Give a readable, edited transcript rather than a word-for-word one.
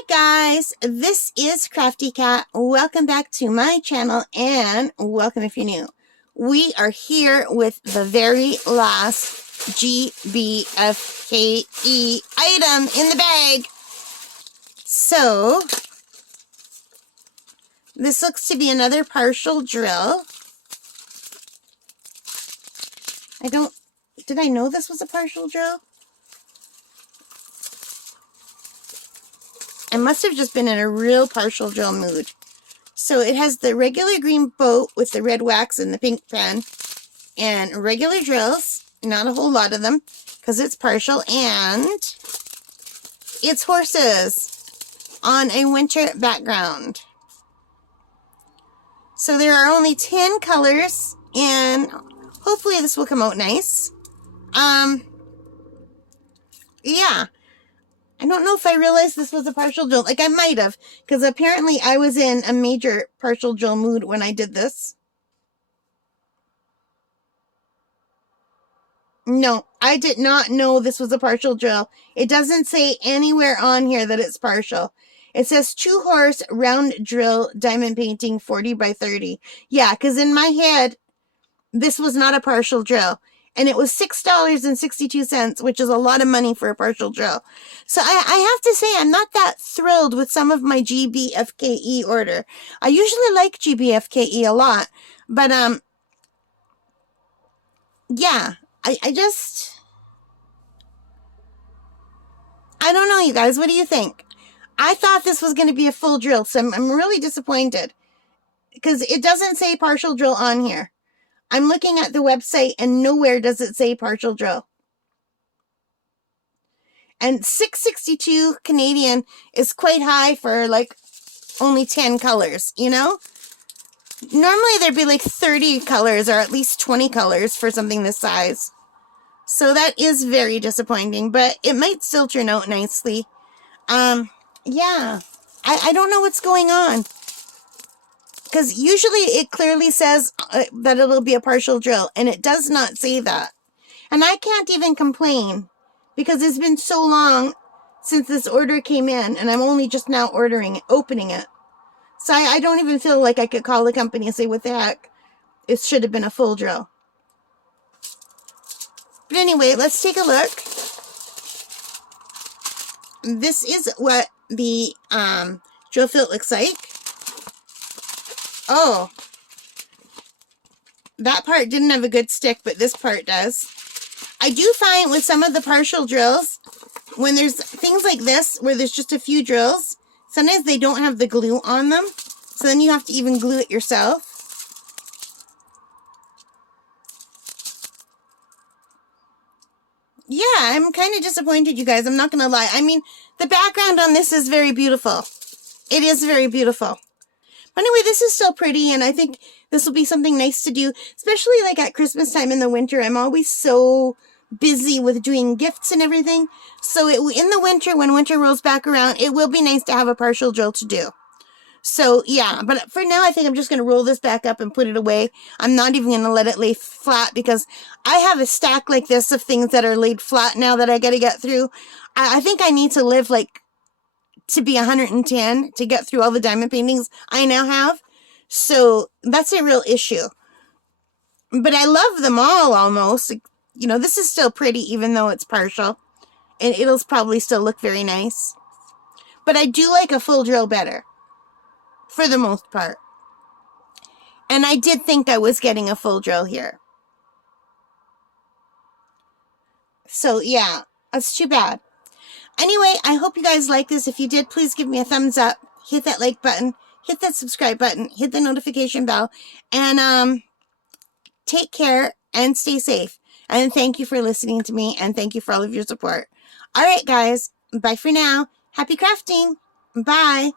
Alright guys, this is Crafty Cat. Welcome back to my channel and welcome if you're new. We are here with the very last GBFKE item in the bag. So, this looks to be another partial drill. Did I know this was a partial drill? I must have just been in a real partial drill mood. So it has the regular green boat with the red wax and the pink pen. And regular drills. Not a whole lot of them. Because it's partial. And it's horses on a winter background. So there are only 10 colors. And hopefully this will come out nice. Yeah. I don't know if I realized this was a partial drill. Like, I might have. Because apparently I was in a major partial drill mood when I did this. No, I did not know this was a partial drill. It doesn't say anywhere on here that it's partial. It says 2 horse round drill diamond painting 40 by 30. Yeah, because in my head, this was not a partial drill. And it was $6.62, which is a lot of money for a partial drill. So I have to say, I'm not that thrilled with some of my GBFKE order. I usually like GBFKE a lot. But, yeah. I don't know, you guys. What do you think? I thought this was going to be a full drill, so I'm really disappointed. Because it doesn't say partial drill on here. I'm looking at the website and nowhere does it say partial drill. And $6.62 Canadian is quite high for like only 10 colors, you know? Normally there'd be like 30 colors or at least 20 colors for something this size. So that is very disappointing, but it might still turn out nicely. Yeah, I don't know what's going on. Because usually it clearly says that it'll be a partial drill. And it does not say that. And I can't even complain. Because it's been so long since this order came in. And I'm only just now opening it. So I don't even feel like I could call the company and say, what the heck? It should have been a full drill. But anyway, let's take a look. This is what the drill fit looks like. Oh, that part didn't have a good stick, but this part does. I do find with some of the partial drills, when there's things like this, where there's just a few drills, sometimes they don't have the glue on them. So then you have to even glue it yourself. Yeah, I'm kind of disappointed, you guys. I'm not going to lie. I mean, the background on this is very beautiful. It is very beautiful. But anyway, this is still pretty, and I think this will be something nice to do, especially like at Christmas time in the winter. I'm always so busy with doing gifts and everything. So in the winter, when winter rolls back around, it will be nice to have a partial drill to do. So, yeah, but for now, I think I'm just going to roll this back up and put it away. I'm not even going to let it lay flat because I have a stack like this of things that are laid flat now that I got to get through. I think I need to live like to be 110 to get through all the diamond paintings I now have. So that's a real issue. But I love them all almost. You know, this is still pretty even though it's partial. And it'll probably still look very nice. But I do like a full drill better. For the most part. And I did think I was getting a full drill here. So yeah, that's too bad. Anyway, I hope you guys like this. If you did, please give me a thumbs up. Hit that like button. Hit that subscribe button. Hit the notification bell. And take care and stay safe. And thank you for listening to me. And thank you for all of your support. Alright guys, bye for now. Happy crafting. Bye.